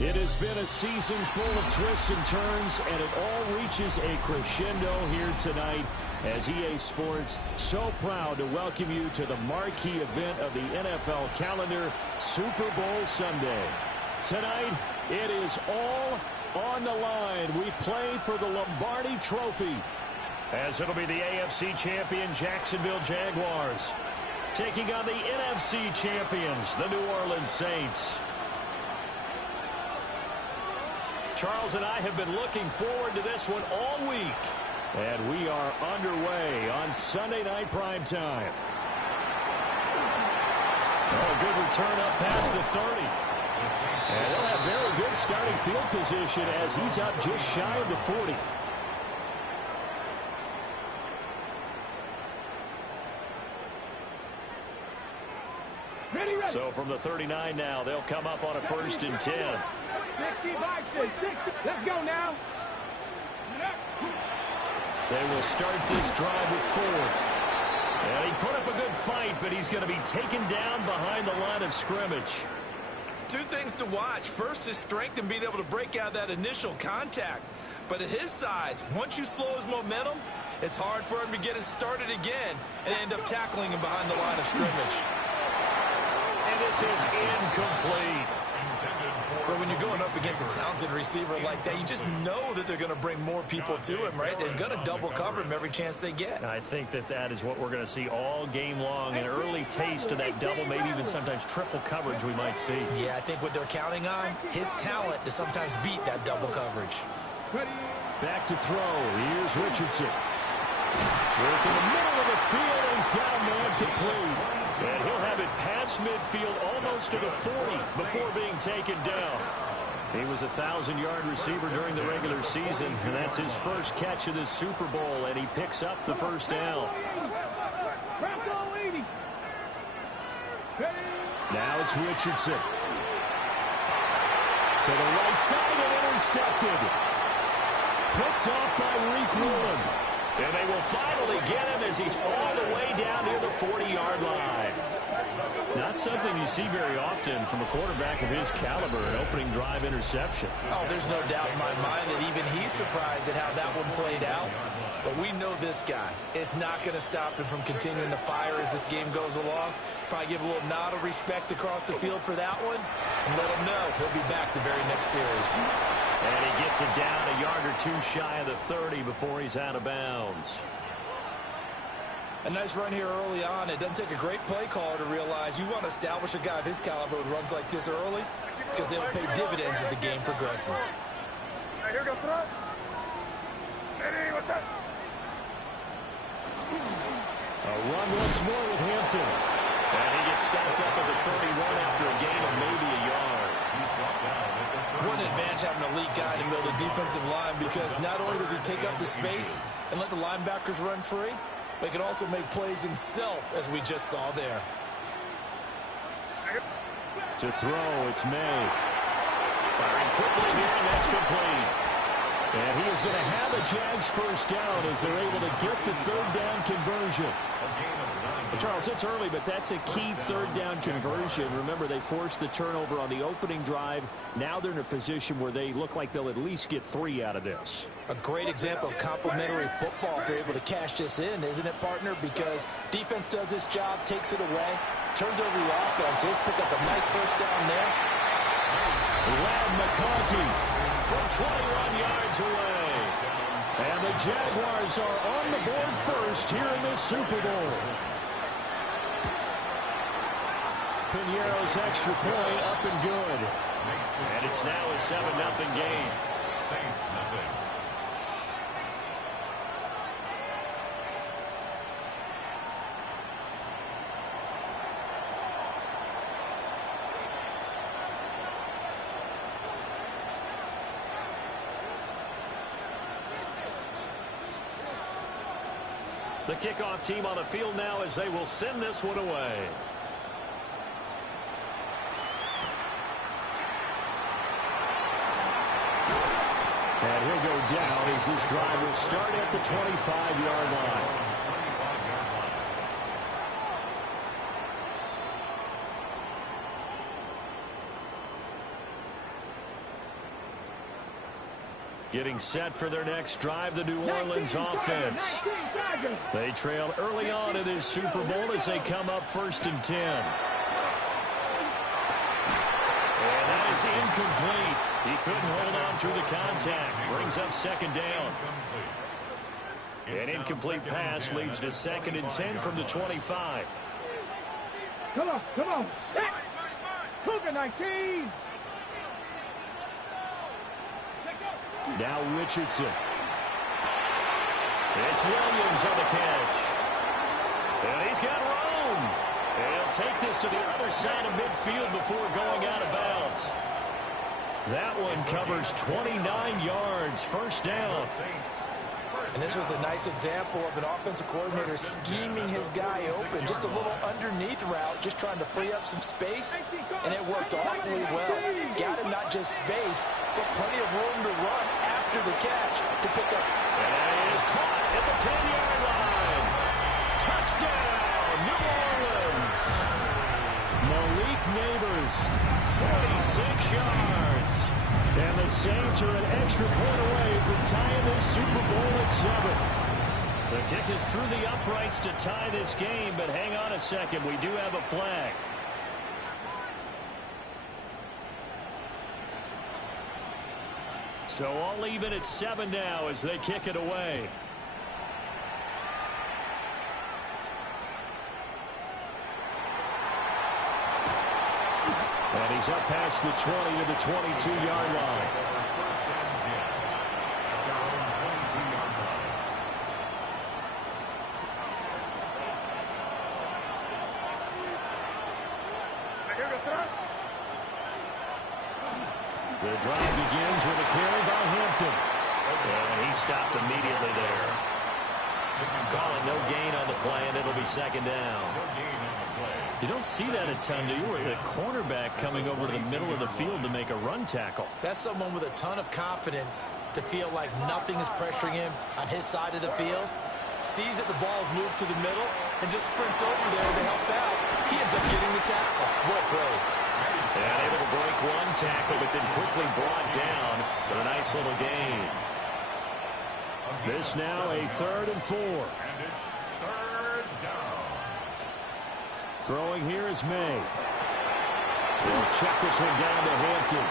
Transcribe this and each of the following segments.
It has been a season full of twists and turns, and it all reaches a crescendo here tonight as EA Sports so proud to welcome you to the marquee event of the NFL calendar, Super Bowl Sunday. Tonight, it is all on the line. We play for the Lombardi Trophy, as it'll be the AFC champion Jacksonville Jaguars taking on the NFC champions, the New Orleans Saints. Charles and I have been looking forward to this one all week. And we are underway on Sunday Night Primetime. Oh, good return up past the 30. And he'll have very good starting field position as he's up just shy of the 40. So from the 39 now, they'll come up on a 1st and 10. 60 boxes, 60. Let's go now. They will start this drive with 4. And he put up a good fight, but he's going to be taken down behind the line of scrimmage. Two things to watch. First, his strength and being able to break out that initial contact. But at his size, once you slow his momentum, it's hard for him to get it started again and end up tackling him behind the line of scrimmage. And this is incomplete. But when you're going up against a talented receiver like that, you just know that they're going to bring more people to him, right? They're going to double cover him every chance they get. I think that is what we're going to see all game long. An early taste of that double, maybe even sometimes triple coverage we might see. Yeah, I think what they're counting on, his talent to sometimes beat that double coverage. Back to throw. Here's Richardson. Work in the middle of the field, and he's got a man complete. And he'll have it past midfield almost to the 40 before being taken down. He was a 1,000-yard receiver during the regular season, and that's his first catch of this Super Bowl, and he picks up the first down. Now it's Richardson. To the right side and intercepted. Picked off by Reek Woolen. And they will finally get him as he's all the way down near the 40-yard line. Not something you see very often from a quarterback of his caliber, an opening drive interception. Oh, there's no doubt in my mind that even he's surprised at how that one played out. But we know this guy is not going to stop him from continuing to fire as this game goes along. Probably give a little nod of respect across the field for that one and let him know he'll be back the very next series. And he gets it down a yard or two shy of the 30 before he's out of bounds. A nice run here early on. It doesn't take a great play caller to realize you want to establish a guy of his caliber with runs like this early because they'll pay dividends as the game progresses. Right, here we go, throw. Ready, what's up? A run once more with Hampton. And he gets stopped up at the 31 after a gain of maybe a yard. What an advantage having an elite guy in the middle of the defensive line because not only does he take up the space and let the linebackers run free, but he can also make plays himself, as we just saw there. To throw, it's May. Firing quickly here, and that's complete. And he is going to have a Jags first down as they're able to get the third down conversion. Well, Charles, it's early, but that's a key third down conversion. Remember, they forced the turnover on the opening drive. Now they're in a position where they look like they'll at least get 3 out of this. A great example of complementary football if they're able to cash this in, isn't it, partner? Because defense does this job, takes it away, turns over the offense. Just pick up a nice first down there. Lad McConkey from 21 yards away. And the Jaguars are on the board first here in this Super Bowl. Piñeiro's extra point up and good. And it's now a 7-0 game. Saints nothing. The kickoff team on the field now as they will send this one away. And he'll go down as this drive will start at the 25-yard line. Getting set for their next drive, the New Orleans offense. They trailed early on in this Super Bowl as they come up 1st and 10. And that is incomplete. He couldn't hold on through the contact. Brings up 2nd down. An incomplete pass leads to 2nd and 10 from the 25. Come on, come on. Cougar 19. Now Richardson. It's Williams on the catch. And he's got room. And he'll take this to the other side of midfield before going out of bounds. That one covers 29 yards. 1st down. And this was a nice example of an offensive coordinator scheming his guy open. Just a little underneath route, just trying to free up some space. And it worked awfully well. Got him not just space, but plenty of room to run after the catch to pick up. And he is caught at the 10-yard line. Touchdown, New Orleans. Malik Neighbors, 46 yards. And the Saints are an extra point away from tying this Super Bowl at 7. The kick is through the uprights to tie this game, but hang on a second. We do have a flag. So all even at 7 now as they kick it away. And he's up past the 20 to the 22-yard line. The drive begins with a carry by Hampton. And he stopped immediately there. Calling no gain on the play, and it'll be 2nd down. You don't see that a ton, do you? Where the cornerback coming over to the middle of the field to make a run tackle. That's someone with a ton of confidence to feel like nothing is pressuring him on his side of the field. Sees that the ball's moved to the middle and just sprints over there to help out. He ends up getting the tackle. Well played. And able to break one tackle, but then quickly brought down for a nice little gain. This now a 3rd and 4. And it's 3rd down. Throwing here is May. He'll check this one down to Hampton.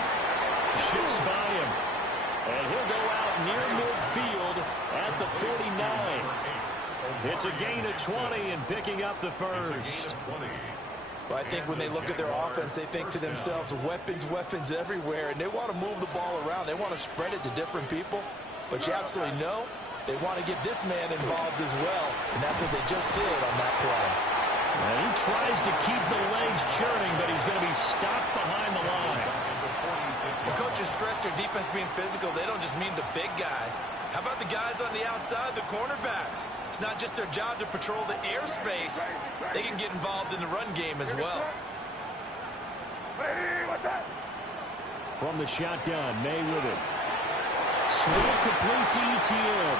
Shifts by him. And he'll go out near midfield at the 49. It's a gain of 20 and picking up the 1st. Well, I think when they look at their offense, they think to themselves, weapons, weapons everywhere, and they want to move the ball around. They want to spread it to different people. But you absolutely know they want to get this man involved as well, and that's what they just did on that play. And he tries to keep the legs churning, but he's going to be stopped behind the line. When coaches stress their defense being physical, they don't just mean the big guys. How about the guys on the outside, the cornerbacks? It's not just their job to patrol the airspace. They can get involved in the run game as well. From the shotgun, May with it. Slant complete to ETN.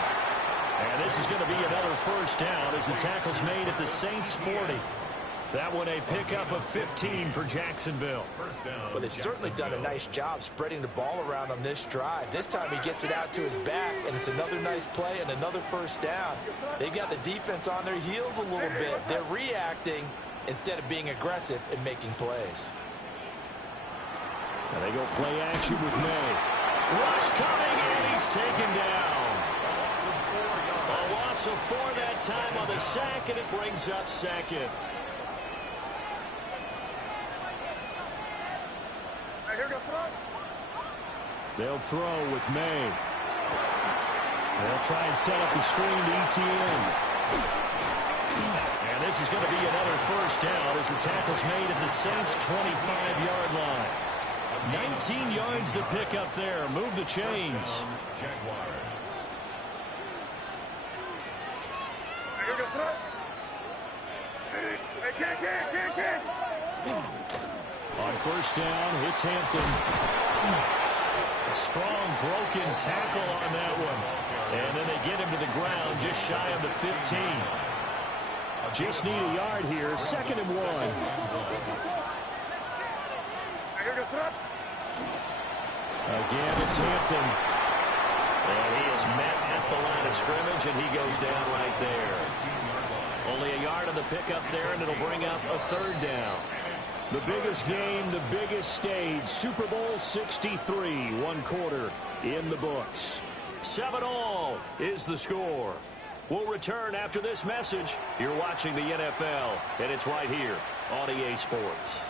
And this is going to be another 1st down as the tackle's made at the Saints 40. That one a pickup of 15 for Jacksonville. Well, they've certainly done a nice job spreading the ball around on this drive. This time he gets it out to his back, and it's another nice play and another 1st down. They've got the defense on their heels a little bit. They're reacting instead of being aggressive and making plays. And they go play action with May. Rush coming, and he's taken down. A loss of 4 that time on the sack, and it brings up 2nd. They'll throw with May. They'll try and set up the screen to ETN. And this is going to be another 1st down as the tackle's made at the Saints' 25-yard line. 19 yards to pick up there. Move the chains. On 1st down, it's Hampton. A strong broken tackle on that one. And then they get him to the ground just shy of the 15. Just need a yard here. 2nd and 1. Again, it's Hampton. And he is met at the line of scrimmage, and he goes down right there. Only a yard on the pickup there, and it'll bring up a third down. The biggest game, the biggest stage, Super Bowl 63, 1 quarter in the books. 7-all is the score. We'll return after this message. You're watching the NFL, and it's right here on EA Sports.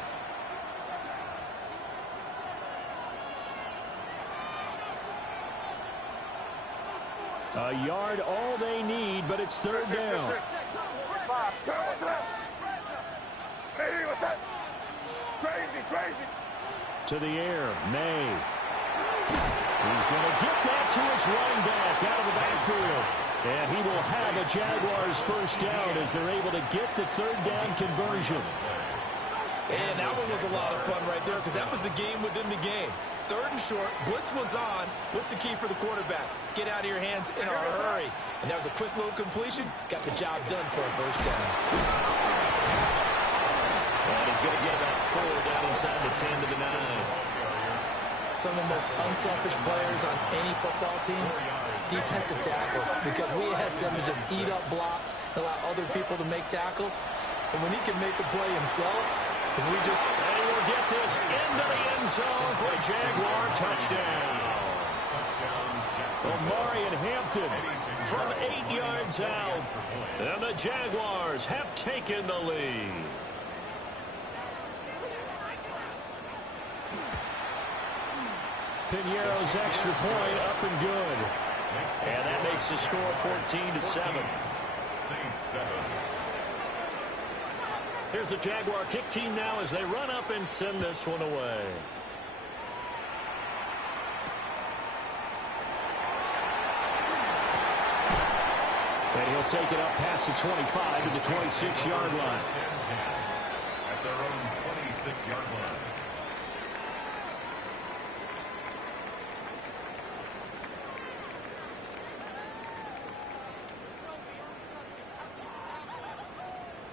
A yard, all they need, but it's third down. To the air, May. He's going to get that to his running back out of the backfield. And he will have a Jaguars first down as they're able to get the third down conversion. And that one was a lot of fun right there because that was the game within the game. Third and short, blitz was on. What's the key for the quarterback? Get out of your hands in a hurry. And that was a quick little completion. Got the job done for a first down. And he's going to get about 4 down inside the 10 to the 9. Some of the most unselfish players on any football team, defensive tackles, because we ask them to just eat up blocks and allow other people to make tackles. And when he can make a play himself, as we just... And we'll get this into the end zone for a Jaguar touchdown. Omari and Hampton from 8 yards out. And the Jaguars have taken the lead. Piñeiro's extra point up and good. And that makes the score 14-7. Here's the Jaguar kick team now as they run up and send this one away. And he'll take it up past the 25 to the 26-yard line. At their own 26-yard line.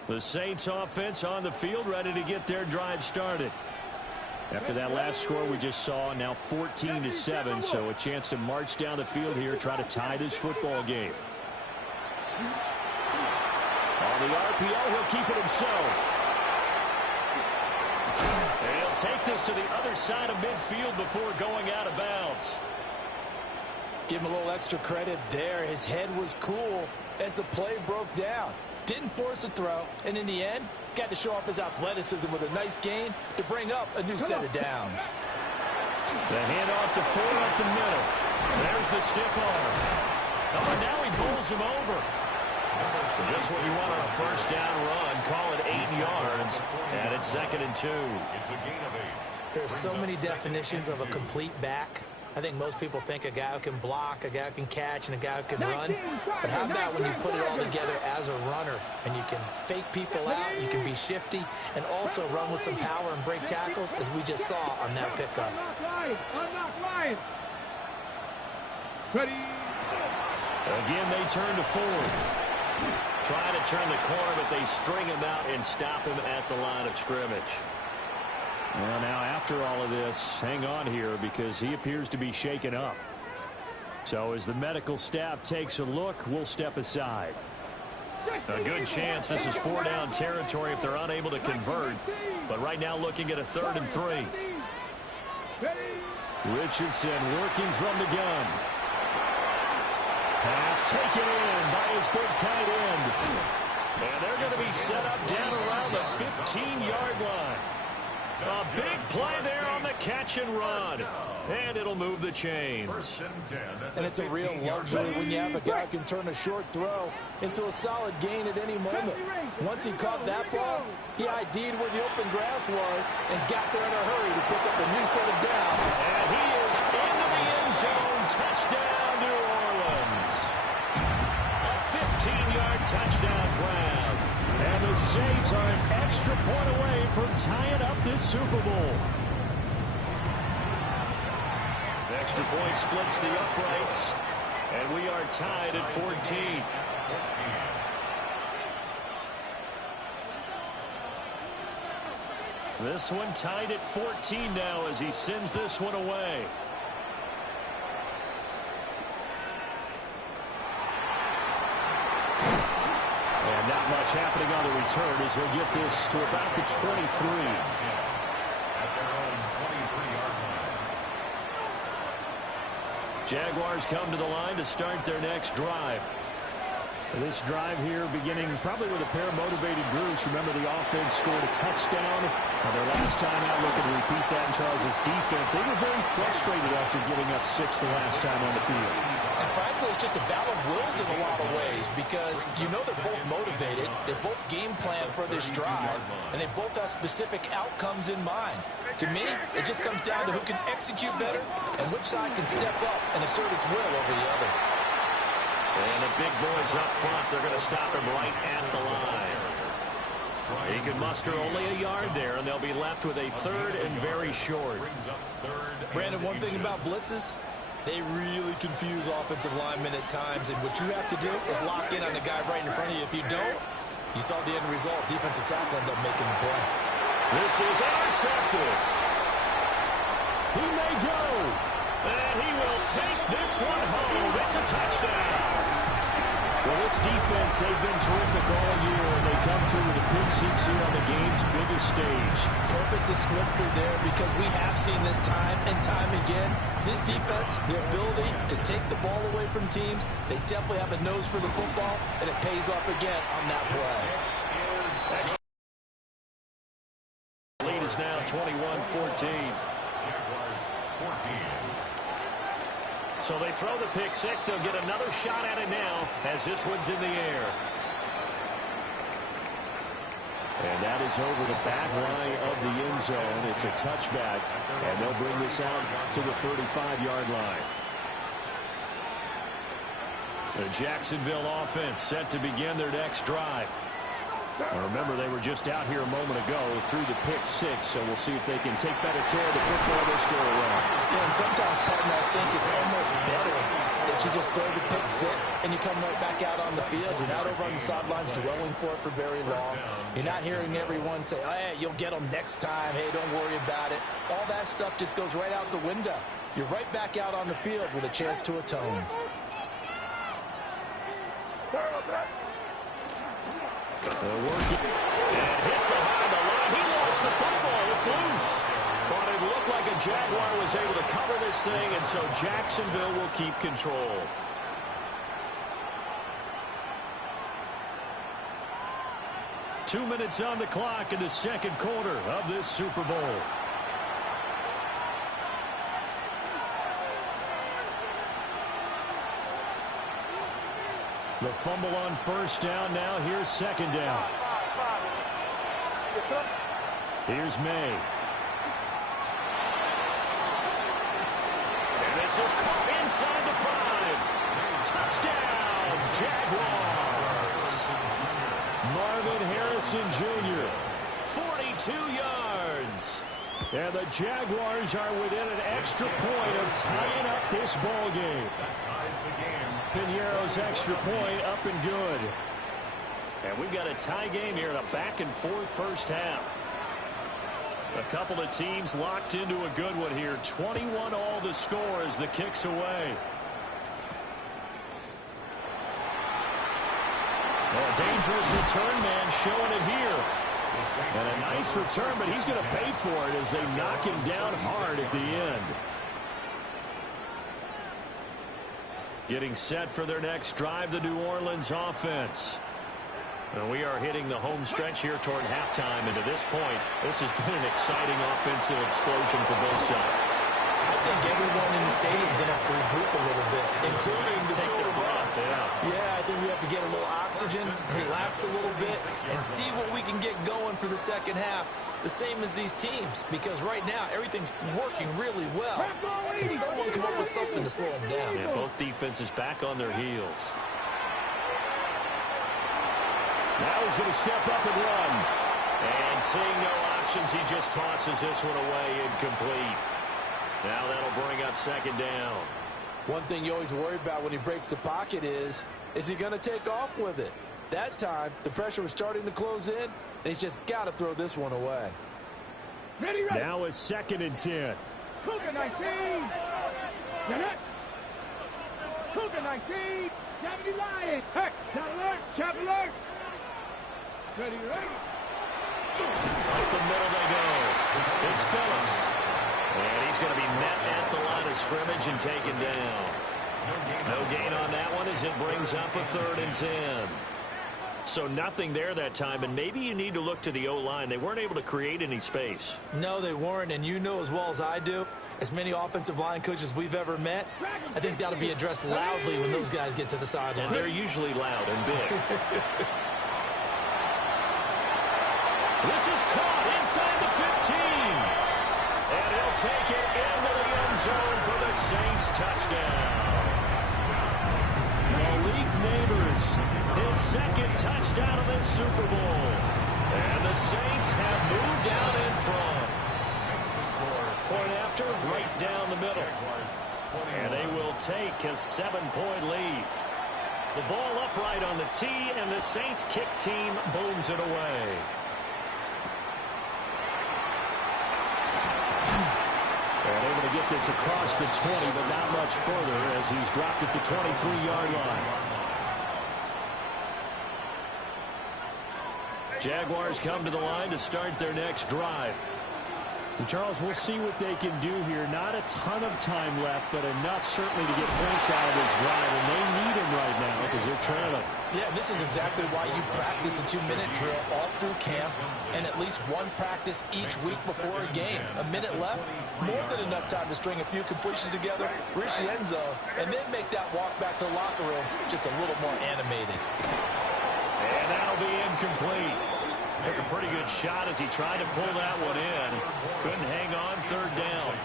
The Saints offense on the field, ready to get their drive started. After that last score we just saw, now 14-7, so a chance to march down the field here, try to tie this football game. On the RPO, he'll keep it himself. And he'll take this to the other side of midfield before going out of bounds. Give him a little extra credit there. His head was cool as the play broke down. Didn't force a throw, and in the end, got to show off his athleticism with a nice gain to bring up a new set of downs. The handoff to Ford up the middle. There's the stiff arm. Oh, and now he bowls him over. Just what you want on a first down run. Call it 8 yards, and it's 2nd and 2. It's a gain of 8. There's so many definitions of a complete back. I think most people think a guy who can block, a guy who can catch, and a guy who can run. But how about when you put it all together as a runner and you can fake people out, you can be shifty, and also run with some power and break tackles, as we just saw on that pickup. Again, they turn to Ford. Trying to turn the corner, but they string him out and stop him at the line of scrimmage. Well, now after all of this, hang on here because he appears to be shaken up. So as the medical staff takes a look, we'll step aside. A good chance this is 4-down territory if they're unable to convert. But right now looking at a 3rd and 3. Richardson working from the gun. Pass taken in by his big tight end. And they're going to be set up down around the 15-yard line. A big play there on the catch and run. And it'll move the chains. And it's a real luxury when you have a guy who can turn a short throw into a solid gain at any moment. Once he caught that ball, he ID'd where the open grass was and got there in a hurry to pick up a new set of downs. And he is into the end zone. Touchdown, New Orleans. A 15-yard touchdown grab. And the Saints are an extra point away from tying up this Super Bowl. Extra point splits the uprights, and we are tied at 14. This one tied at 14 now as he sends this one away. Not much happening on the return as he'll get this to about the 23. At their own 23-yard line. Jaguars come to the line to start their next drive. This drive here beginning probably with a pair of motivated groups. Remember, the offense scored a touchdown. Their last time out, looking to repeat that in Charles' defense. They were very frustrated after giving up 6 the last time on the field. And frankly, it's just a battle of wills in a lot of ways because you know they're both motivated. They both game plan for this drive, and they both have specific outcomes in mind. To me, it just comes down to who can execute better and which side can step up and assert its will over the other. And the big boys up front, they're going to stop him right at the line. He can muster only a yard there, and they'll be left with a 3rd and very short. Brandon, one thing about blitzes, they really confuse offensive linemen at times, and what you have to do is lock in on the guy right in front of you. If you don't, you saw the end result. Defensive tackle ended up making the play. This is intercepted. He may go. And he will take this one home. It's a touchdown. Well, this defense, they've been terrific all year, and they come through with a big 6 here on the game's biggest stage. Perfect descriptor there because we have seen this time and time again. This defense, the ability to take the ball away from teams, they definitely have a nose for the football, and it pays off again on that play. Lead is now 21-14. Jaguars 14. So they throw the pick 6. They'll get another shot at it now as this one's in the air. And that is over the back line of the end zone. It's a touchback, and they'll bring this out to the 35-yard line. The Jacksonville offense set to begin their next drive. Now remember, they were just out here a moment ago through the pick 6, so we'll see if they can take better care of the football this go around. Yeah, and sometimes, partner, I think it's almost better that you just throw the pick 6 and you come right back out on the field. You're not over on the sidelines dwelling for it for very long. You're not hearing everyone say, oh, hey, you'll get them next time. Hey, don't worry about it. All that stuff just goes right out the window. You're right back out on the field with a chance to atone. They're working and hit behind the line. He lost the football. It's loose. But it looked like a Jaguar was able to cover this thing, and so Jacksonville will keep control. Two minutes on the clock in the second quarter of this Super Bowl. The fumble on first down. Now here's second down. Here's May. And this is caught inside the 5. Touchdown, Jaguars. Marvin Harrison Jr., 42 yards. And the Jaguars are within an extra point of tying up this ball game. That ties the game. Piñeiro's extra point up and good. And we've got a tie game here in a back-and-forth first half. A couple of teams locked into a good one here. 21 all the score as the kick's away. A dangerous return man showing it here. And a nice return, but he's going to pay for it as they knock him down hard at the end. Getting set for their next drive, the New Orleans offense. And we are hitting the home stretch here toward halftime. And to this point, this has been an exciting offensive explosion for both sides. I think everyone in the stadium is going to have to regroup a little bit, including the two of us. Yeah, I think we have to get a little oxygen, relax a little bit, and see what we can get going for the second half. The same as these teams, because right now everything's working really well. Can someone come up with something to slow them down? Yeah, both defenses back on their heels. Now he's going to step up and run. And seeing no options, he just tosses this one away incomplete. Now that'll bring up second down. One thing you always worry about when he breaks the pocket is he going to take off with it? That time, the pressure was starting to close in, and he's just got to throw this one away. Ready. Now it's 2nd and 10. Cougar 19. Get Cougar 19. Deputy Lion. Heck, chop alert. Up the middle they go. It's Phillips. And he's going to be met at the line of scrimmage and taken down. No gain on that one as it brings up a 3rd and 10. So nothing there that time, and maybe you need to look to the O-line. They weren't able to create any space. No, they weren't, and you know as well as I do, as many offensive line coaches we've ever met, I think that'll be addressed loudly when those guys get to the sideline. And they're usually loud and big. This is caught inside the 15. And he'll take it into the end zone for the Saints touchdown. Malik Neighbors, his 2nd touchdown of this Super Bowl. And the Saints have moved out in front. Point after, right down the middle. And they will take a 7-point lead. The ball upright on the tee, and the Saints kick team booms it away. And able to get this across the 20, but not much further as he's dropped it to 23-yard line. Jaguars come to the line to start their next drive. And Charles, we'll see what they can do here. Not a ton of time left, but enough certainly to get points out of this drive. And they need him right now because they're trailing. Yeah, this is exactly why you practice a 2-minute drill all through camp and at least one practice each week before a game. A minute left, more than enough time to string a few completions together, reach the end zone, and then make that walk back to the locker room just a little more animated. And that'll be incomplete. Took a pretty good shot as he tried to pull that one in. Couldn't hang on, 3rd down.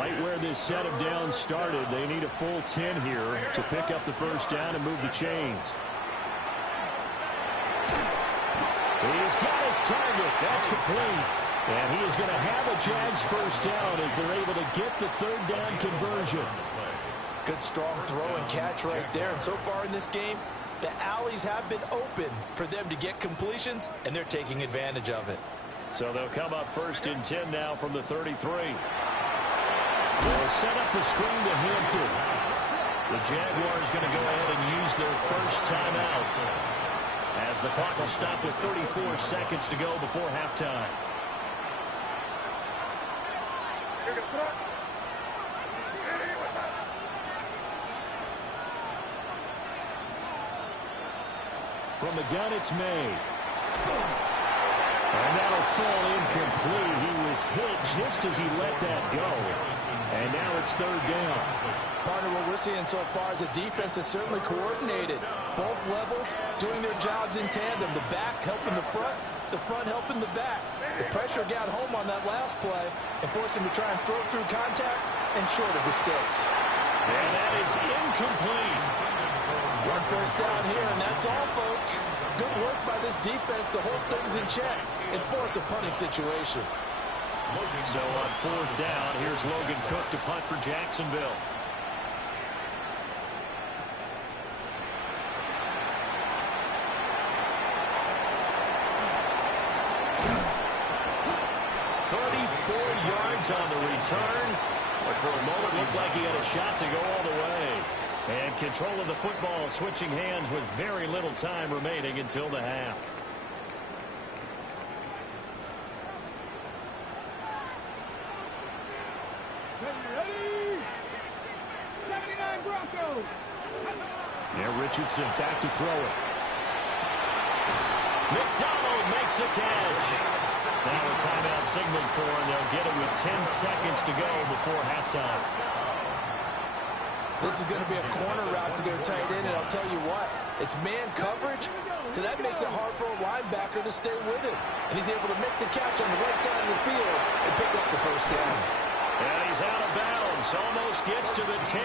Right where this set of downs started, they need a full 10 here to pick up the 1st down and move the chains. He's got his target. That's complete. And he is going to have a Jags 1st down as they're able to get the 3rd down conversion. Good strong throw and catch right there. And so far in this game, the alleys have been open for them to get completions, and they're taking advantage of it. So they'll come up 1st and 10 now from the 33. They'll set up the screen to Hampton. The Jaguars going to go ahead and use their 1st timeout as the clock will stop with 34 seconds to go before halftime. From the gun, it's May. And that'll fall incomplete. He was hit just as he let that go. And now it's 3rd down. Partner, what we're seeing so far is the defense is certainly coordinated. Both levels doing their jobs in tandem. The back helping the front helping the back. The pressure got home on that last play and forced him to try and throw through contact and short of the sticks. And that is incomplete. 1 first down here, and that's all, folks. Good work by this defense to hold things in check and force a punting situation. So on 4th down, here's Logan Cook to punt for Jacksonville. On the return, but for a moment looked like he had a shot to go all the way. And control of the football switching hands with very little time remaining until the half. Now Richardson back to throw it. McDonald makes a catch. Now a timeout signaled for, and they'll get it with 10 seconds to go before halftime. This is going to be a corner route to their tight end, and I'll tell you what, it's man coverage, so that makes it hard for a linebacker to stay with it. And he's able to make the catch on the right side of the field and pick up the 1st down. And he's out of bounds, almost gets to the 10.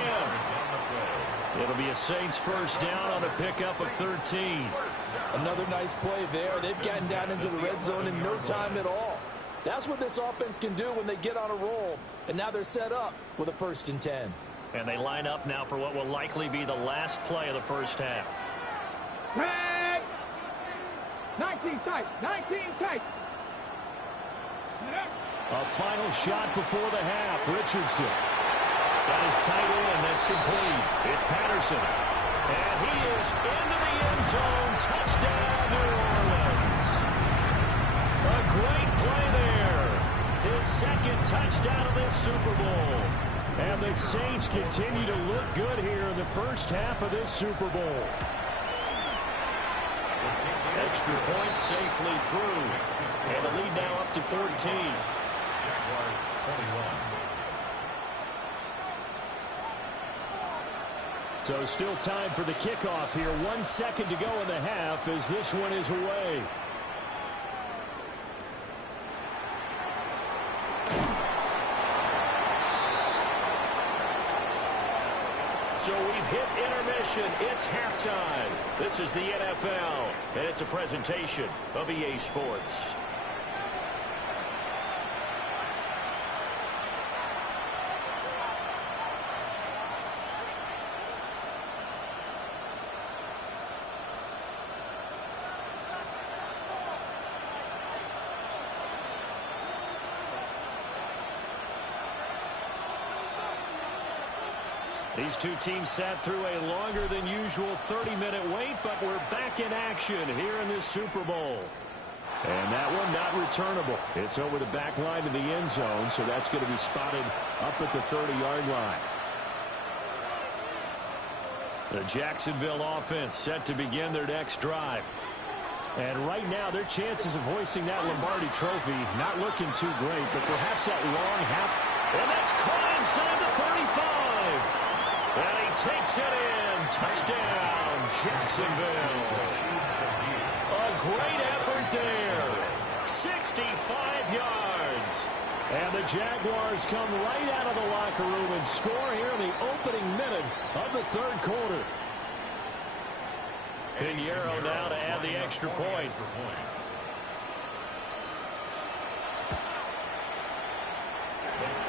It'll be a Saints 1st down on a pickup of 13. Another nice play there. They've gotten down into the red zone in no time at all. That's what this offense can do when they get on a roll. And now they're set up with a 1st and 10. And they line up now for what will likely be the last play of the 1st half. 19 tight. 19 tight. A final shot before the half. Richardson got his tight end. That's complete. It's Patterson. And he is into the end zone. Touchdown, New Orleans. second touchdown of this Super Bowl. And the Saints continue to look good here in the first half of this Super Bowl. Extra point safely through. And the lead now up to 14. Jaguars 21. So still time for the kickoff here. 1 second to go in the half as this one is away. So we've hit intermission. It's halftime. This is the NFL, and it's a presentation of EA Sports. These two teams sat through a longer than usual 30-minute wait, but we're back in action here in this Super Bowl. And that one not returnable. It's over the back line to the end zone, so that's going to be spotted up at the 30-yard line. The Jacksonville offense set to begin their next drive. And right now, their chances of hoisting that Lombardi trophy not looking too great, but perhaps that long half. And that's caught inside the 35. And he takes it in. Touchdown, Jacksonville. A great effort there. 65 yards. And the Jaguars come right out of the locker room and score here in the opening minute of the third quarter. Pinheiro now to add the extra point.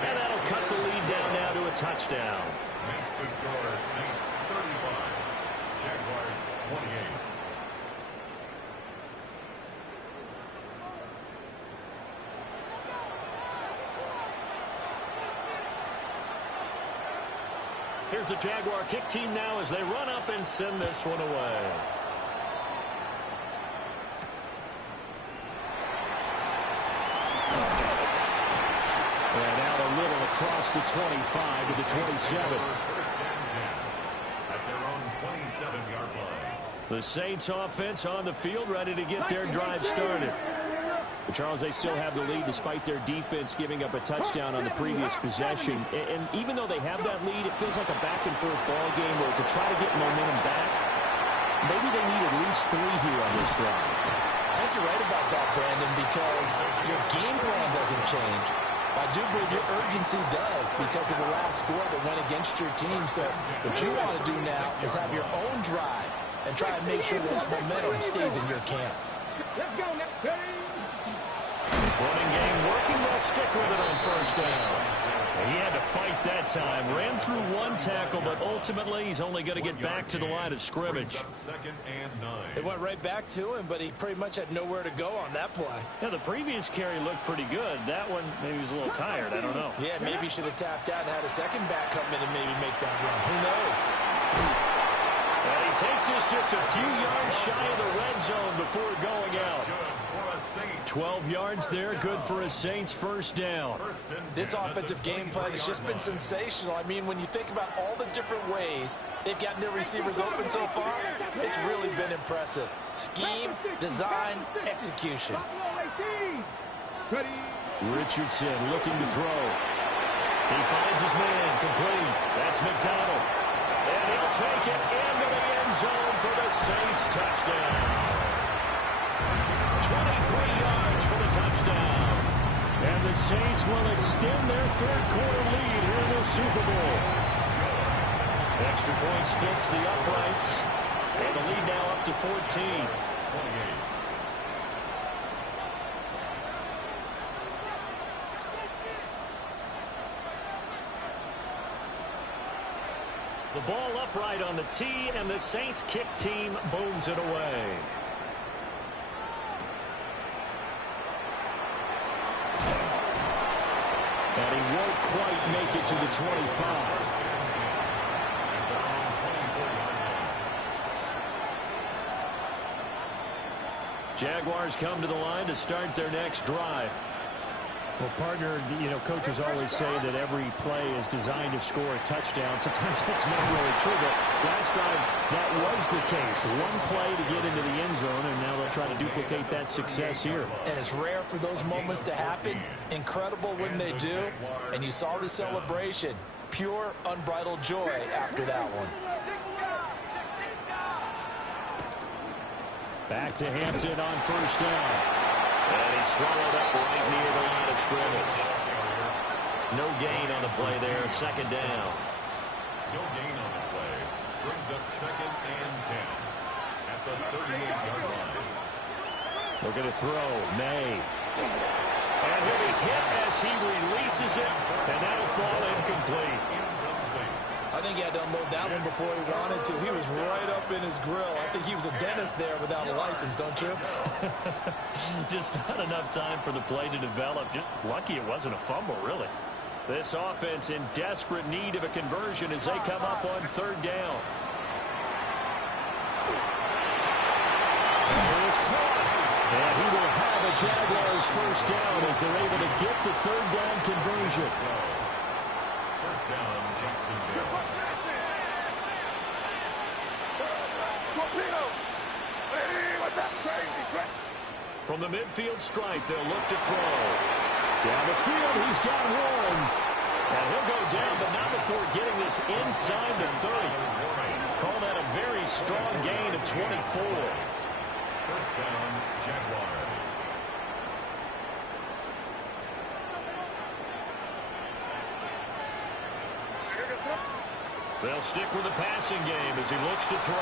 And that'll cut the lead down now to a touchdown. Makes the score Saints 35, Jaguars 28. Here's the Jaguar kick team now as they run up and send this one away. And out a little across the 25 to the 27. First and 10 at their own 27-yard line. The Saints offense on the field ready to get their drive started. But Charles, they still have the lead despite their defense giving up a touchdown on the previous possession. And even though they have that lead, it feels like a back-and-forth ball game where to try to get momentum back, maybe they need at least 3 here on this drive. I think you're right about that, Brandon, because your game plan doesn't change. I do believe your urgency does because of the last score that went against your team. So what you want to do now is have your own drive and try and make sure that momentum stays in your camp. Let's go, Running game working. They'll stick with it on first down. And he had to fight that time. Ran through 1 tackle, but ultimately he's only going to get back to the line of scrimmage. Second and 9. It went right back to him, but he pretty much had nowhere to go on that play. Yeah, the previous carry looked pretty good. That one, maybe he was a little tired. I don't know. Yeah, maybe he should have tapped out and had a second back come in and maybe make that run. Who knows? And he takes this just a few yards shy of the red zone before going out. 12 yards there, good for a Saints first down. This offensive game plan has just been sensational. I mean, when you think about all the different ways they've gotten their receivers open so far, it's really been impressive. Scheme, design, execution. Richardson looking to throw. He finds his man, complete. That's McDonald. And he'll take it into the end zone for the Saints touchdown. 23 yards for the touchdown. And the Saints will extend their third quarter lead here in the Super Bowl. Extra point splits the uprights. And the lead now up to 14. The ball upright on the tee, and the Saints kick team booms it away. And he won't quite make it to the 25. Jaguars come to the line to start their next drive. Well, partner, you know, coaches always say that every play is designed to score a touchdown. Sometimes that's not really true, but last time that was the case. One play to get into the end zone, and now they'll try to duplicate that success here. And it's rare for those moments to happen. Incredible when they do. And you saw the celebration. Pure, unbridled joy after that one. Back to Hampton on first down. And he's swallowed up right near the line of scrimmage. No gain on the play there, second down. No gain on the play. Brings up 2nd and 10 at the 38-yard line. Looking to throw, May. And he'll be hit as he releases it, and that'll fall incomplete. I think he had to unload that one before he wanted to. He was right up in his grill. I think he was a dentist there without a license, don't you? Just not enough time for the play to develop. Just lucky it wasn't a fumble, really. This offense in desperate need of a conversion as they come up on third down. It is caught. And he will have a Jaguars first down as they're able to get the third down conversion. First down, Jacksonville. From the midfield stripe, they'll look to throw. Down the field, he's got one. And he'll go down, but not before getting this inside the 30. Call that a very strong gain of 24. First down, Jaguars. They'll stick with the passing game as he looks to throw.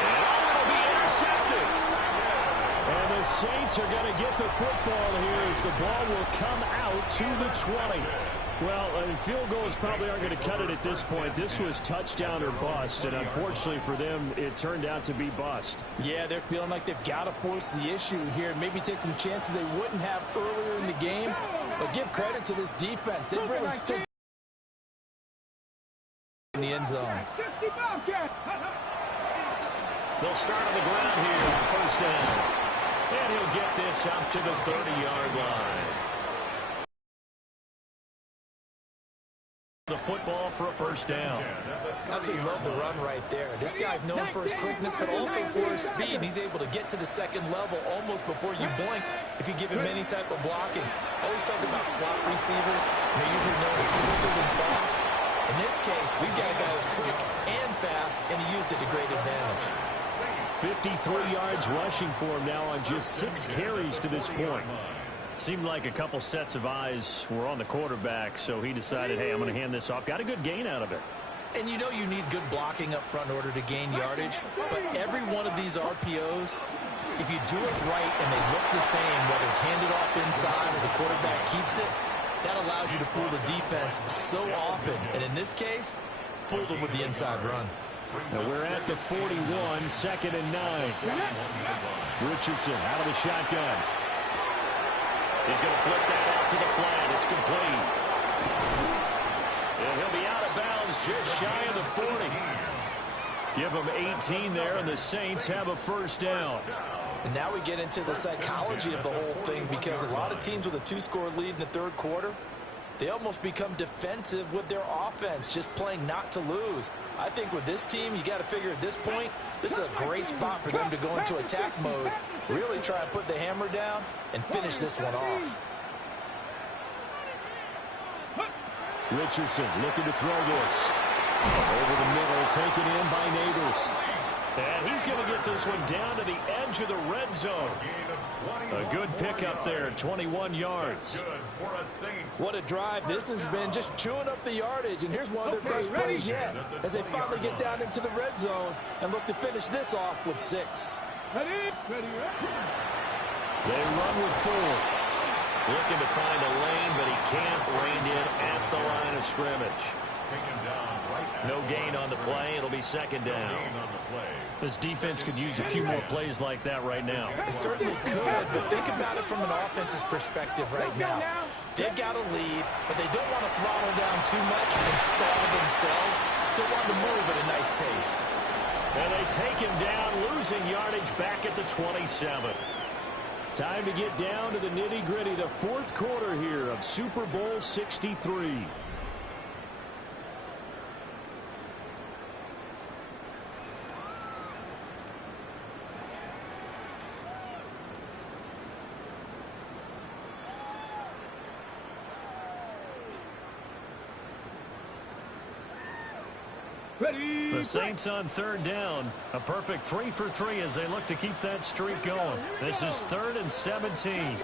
And it'll be intercepted. And the Saints are going to get the football here as the ball will come out to the 20. Well, field goals probably aren't going to cut it at this point. This was touchdown or bust, and unfortunately for them, it turned out to be bust. Yeah, they're feeling like they've got to force the issue here and maybe take some chances they wouldn't have earlier in the game. But give credit to this defense. They really stood in the end zone. They'll start on the ground here on first down. And he'll get this up to the 30-yard line. The football for a first down. Absolutely love the run right there. This guy's known for his quickness, but also for his speed. He's able to get to the second level almost before you blink if you give him any type of blocking. Always talk about slot receivers. They're usually known as quicker than fast. In this case, we've got a guy who's quick and fast, and he used it to great advantage. 53 yards rushing for him now on just 6 carries to this point. Seemed like a couple sets of eyes were on the quarterback, so he decided, hey, I'm going to hand this off. Got a good gain out of it. And you know you need good blocking up front in order to gain yardage, but every one of these RPOs, if you do it right and they look the same, whether it's handed off inside or the quarterback keeps it, that allows you to fool the defense so often. And in this case, fooled them with the inside run. Now we're at the 41, 2nd and 9. Richardson out of the shotgun. He's going to flip that out to the flat. It's complete. And he'll be out of bounds just shy of the 40. Give him 18 there, and the Saints have a first down. And now we get into the psychology of the whole thing, because a lot of teams with a 2-score lead in the third quarter, they almost become defensive with their offense, just playing not to lose. I think with this team, you got to figure at this point, this is a great spot for them to go into attack mode, really try and put the hammer down and finish this one off. Richardson looking to throw this. Over the middle, taken in by Neighbors. And he's going to get this one down to the edge of the red zone. A good pickup there, 21 yards. What a drive. This has been just chewing up the yardage. And here's one of their best plays yet as they finally get down into the red zone and look to finish this off with 6. They run with 4. Looking to find a lane, but he can't rein in at the line of scrimmage. No gain on the play. It'll be 2nd down. This defense could use a few more plays like that right now. It certainly could, but think about it from an offense's perspective right now. They've got a lead, but they don't want to throttle down too much and stall themselves. Still want to move at a nice pace. And they take him down, losing yardage back at the 27. Time to get down to the nitty-gritty, the fourth quarter here of Super Bowl 63. The Saints on third down. A perfect 3 for 3 as they look to keep that streak going. This is 3rd and 17.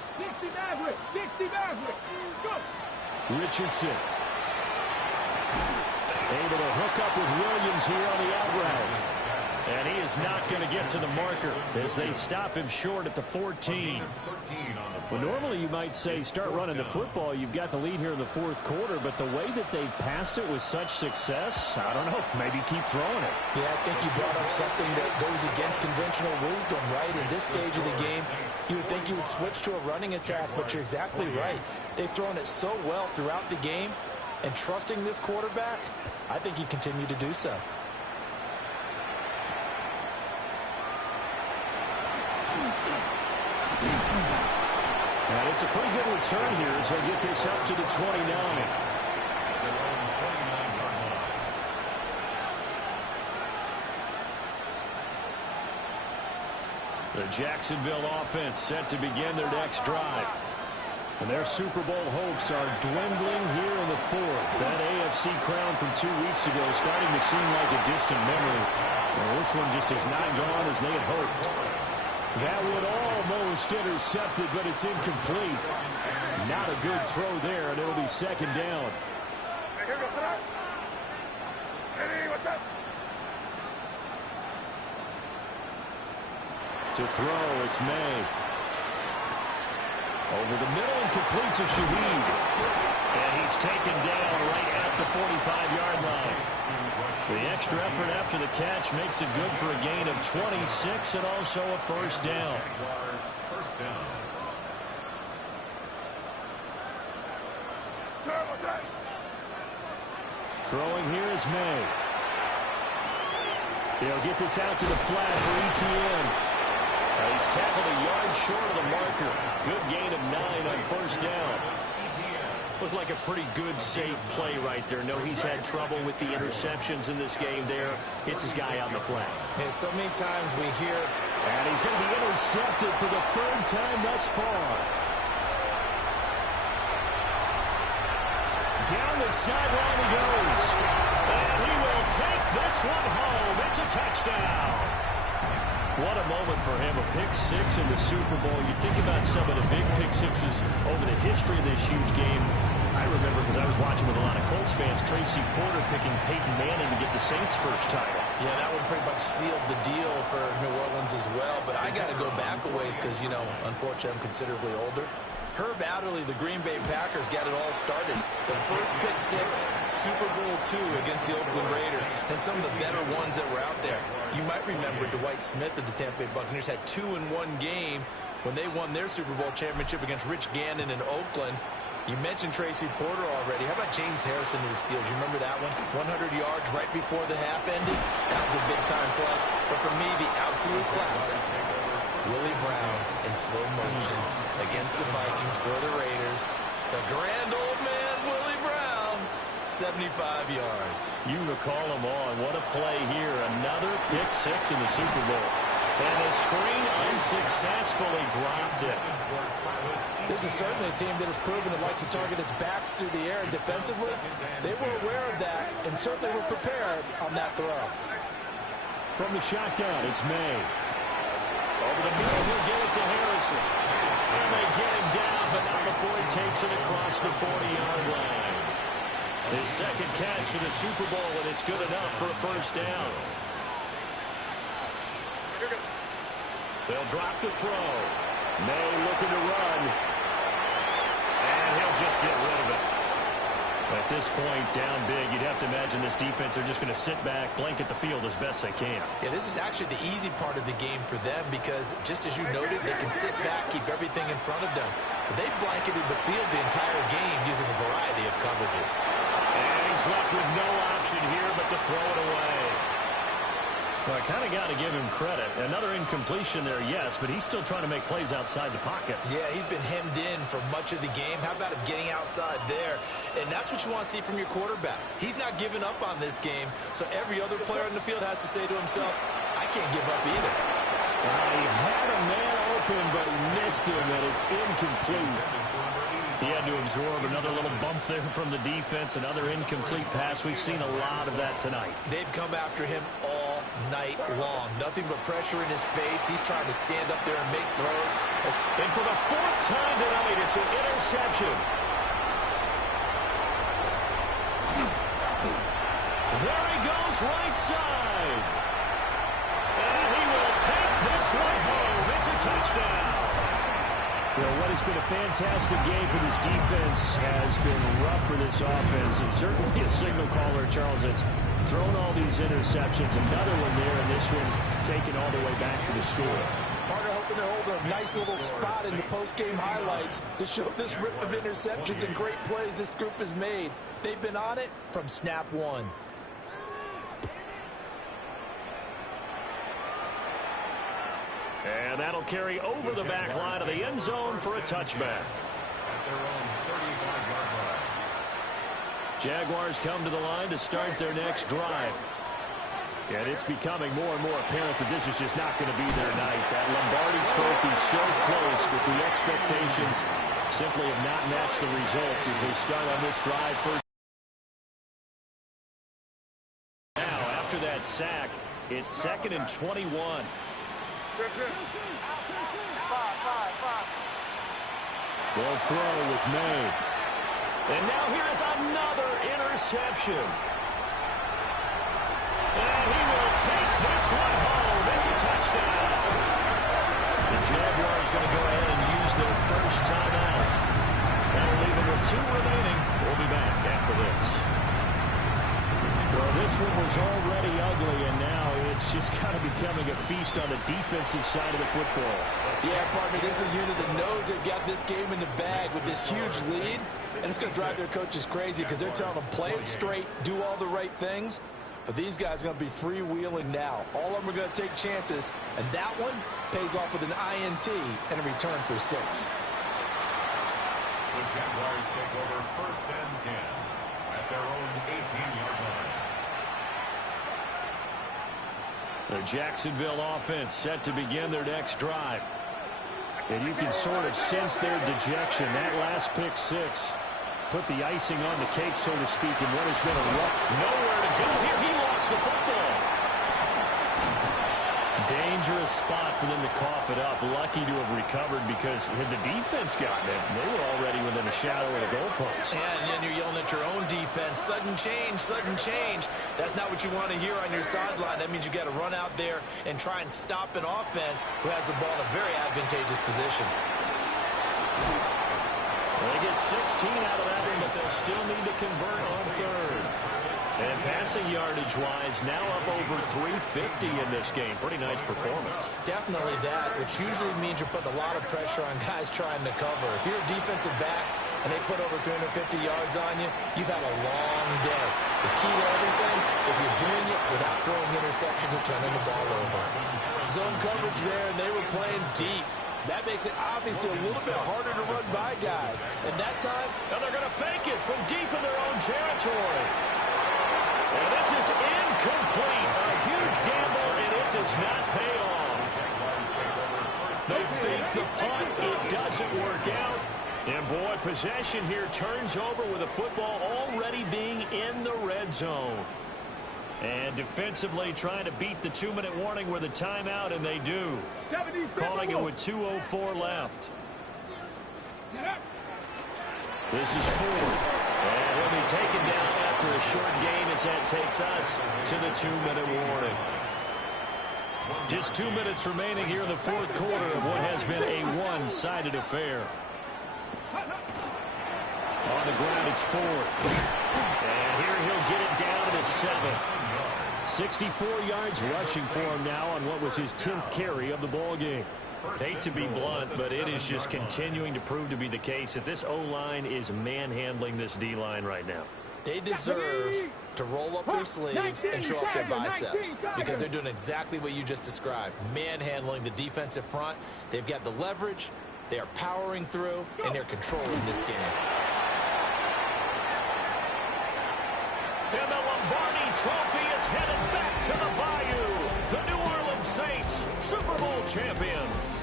Richardson. Able to hook up with Williams here on the out route. And he is not going to get to the marker as they stop him short at the 14. Well, normally you might say start running the football. You've got the lead here in the fourth quarter, but the way that they've passed it with such success, I don't know, maybe keep throwing it. Yeah, I think you brought up something that goes against conventional wisdom, right? In this stage of the game, you would think you would switch to a running attack, but you're exactly right. They've thrown it so well throughout the game, and trusting this quarterback, I think you continue to do so. And it's a pretty good return here as they get this up to the 29. The Jacksonville offense set to begin their next drive. And their Super Bowl hopes are dwindling here in the fourth. That AFC crown from 2 weeks ago starting to seem like a distant memory. Well, this one just has not gone as they had hoped. That one almost intercepted, but it's incomplete. Not a good throw there, and it'll be second down. To throw, it's May. Over the middle and complete to Shaheed. And he's taken down right at the 45-yard line. The extra effort after the catch makes it good for a gain of 26 and also a first down. Throwing here is May. He'll get this out to the flat for ETN. He's tackled a yard short of the marker. Good gain of 9 on first down. Looked like a pretty good, safe play right there. No, he's had trouble with the interceptions in this game there. Hits his guy on the flat. And so many times we hear... And he's going to be intercepted for the third time thus far. Down the sideline he goes. And he will take this one home. It's a touchdown. What a moment for him, a pick six in the Super Bowl. You think about some of the big pick sixes over the history of this huge game. I remember because I was watching with a lot of Colts fans, Tracy Porter picking Peyton Manning to get the Saints' first title. Yeah, that one pretty much sealed the deal for New Orleans as well. But I got to go back a ways because, you know, unfortunately I'm considerably older. Herb Adderley, the Green Bay Packers, got it all started. The first pick six, Super Bowl II against the Oakland Raiders, and some of the better ones that were out there. You might remember Dwight Smith of the Tampa Bay Buccaneers had 2 in one game when they won their Super Bowl championship against Rich Gannon in Oakland. You mentioned Tracy Porter already. How about James Harrison to the Steelers? You remember that one? 100 yards right before the half ended. That was a big-time play. But for me, the absolute classic, Willie Brown in slow motion against the Vikings for the Raiders. The grand old man, Willie Brown, 75 yards. You recall them all. What a play here. Another pick six in the Super Bowl. And the screen unsuccessfully dropped it. This is certainly a team that has proven it likes to target its backs through the air and defensively. They were aware of that and certainly were prepared on that throw. From the shotgun, it's May. Over the middle, he'll get it to Harrison. And they get him down, but not before he takes it across the 40-yard line. His second catch in the Super Bowl, and it's good enough for a first down. They'll drop the throw. May looking to run. And he'll just get rid of it. At this point, down big, you'd have to imagine this defense, they're just going to sit back, blanket the field as best they can. Yeah, this is actually the easy part of the game for them because, just as you noted, they can sit back, keep everything in front of them. But they've blanketed the field the entire game using a variety of coverages. And he's left with no option here but to throw it away. Well, I kind of got to give him credit. Another incompletion there, yes, but he's still trying to make plays outside the pocket. Yeah, he's been hemmed in for much of the game. How about him getting outside there? And that's what you want to see from your quarterback. He's not giving up on this game, so every other player in the field has to say to himself, I can't give up either. He had a man open, but he missed him, and it's incomplete. He had to absorb another little bump there from the defense, another incomplete pass. We've seen a lot of that tonight. They've come after him all night long. Nothing but pressure in his face. He's trying to stand up there and make throws. And for the fourth time tonight, it's an interception. There he goes, right side. And he will take this one home. It's a touchdown. Well, what has been a fantastic game for this defense has been rough for this offense. And certainly a signal caller, Charles, that's thrown all these interceptions. Another one there, and this one taken all the way back for the score. Partner hoping to hold a nice little spot in the post-game highlights to show this rip of interceptions and great plays this group has made. They've been on it from snap one. And that'll carry over the back line of the end zone for a touchback. Jaguars come to the line to start their next drive. And it's becoming more and more apparent that this is just not going to be their night. That Lombardi trophy so close, with the expectations simply have not matched the results as they start on this drive first. Now, after that sack, it's 2nd and 21. They'll throw with May. And now here is another interception. And he will take this one home. It's a touchdown. The Jaguars going to go ahead and use their first timeout. That'll leave them with 2 remaining. We'll be back after this. Well, this one was already ugly, and now it's just kind of becoming a feast on the defensive side of the football. Yeah, partner, this is a unit that knows they've got this game in the bag with this huge lead, and it's going to drive their coaches crazy because they're telling them play it straight, do all the right things. But these guys are going to be freewheeling now. All of them are going to take chances, and that one pays off with an INT and a return for 6. The Jaguars take over 1st and 10 at their own 18-yard line. The Jacksonville offense set to begin their next drive. And you can sort of sense their dejection. That last pick 6 put the icing on the cake, so to speak, in what has been a rough. Nowhere to go here. He lost the football. Dangerous spot for them to cough it up. Lucky to have recovered, because had the defense gotten it, they were already within a shadow of the goalpost. And then you're yelling at your own defense. Sudden change, sudden change. That's not what you want to hear on your sideline. That means you got to run out there and try and stop an offense who has the ball in a very advantageous position. They get 16 out of that one, but they'll still need to convert on 3rd. And passing yardage-wise, now up over 350 in this game. Pretty nice performance. Definitely that, which usually means you're putting a lot of pressure on guys trying to cover. If you're a defensive back and they put over 350 yards on you, you've had a long day. The key to everything, if you're doing it without throwing interceptions or turning the ball over. Zone coverage there, and they were playing deep. That makes it obviously a little bit harder to run by guys. And that time, now they're going to fake it from deep in their own territory. And this is incomplete. A huge gamble, and it does not pay off. They fake the punt. It doesn't work out. And, boy, possession here turns over with the football already being in the red zone. And defensively trying to beat the 2-minute warning with a timeout, and they do. Calling it with 2:04 left. This is 4th. And he'll be taken down after a short gain as that takes us to the 2-minute warning. Just 2 minutes remaining here in the 4th quarter of what has been a one-sided affair. On the ground, it's 4th. And here he'll get it down to 7. 64 yards rushing for him now on what was his 10th carry of the ball game. Hate to be blunt, but it is just continuing to prove to be the case that this O-line is manhandling this D-line right now. They deserve to roll up their sleeves and show up their biceps because they're doing exactly what you just described. Manhandling the defensive front. They've got the leverage. They are powering through, and they're controlling this game. And the Lombardi Trophy is headed back to the Bayou. The New Orleans Saints, Super Bowl champions.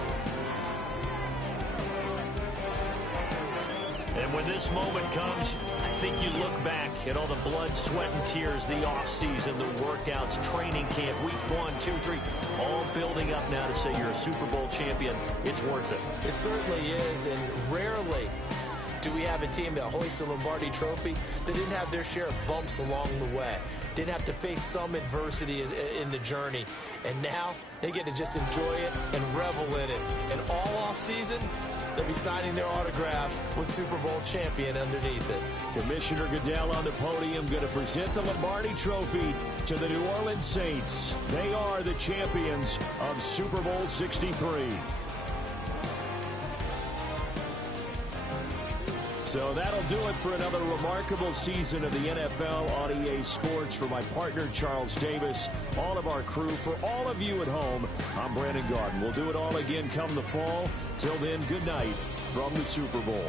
And when this moment comes, I think you look back at all the blood, sweat, and tears, the offseason, the workouts, training camp, week 1, 2, 3, all building up now to say you're a Super Bowl champion. It's worth it. It certainly is, and rarely do we have a team that hoists a Lombardi Trophy that didn't have their share of bumps along the way, didn't have to face some adversity in the journey, and now they get to just enjoy it and revel in it. And all offseason, they'll be signing their autographs with Super Bowl champion underneath it. Commissioner Goodell on the podium going to present the Lombardi Trophy to the New Orleans Saints. They are the champions of Super Bowl 63. So that'll do it for another remarkable season of the NFL on EA Sports. For my partner, Charles Davis, all of our crew, for all of you at home, I'm Brandon Garden. We'll do it all again come the fall. Till then, good night from the Super Bowl.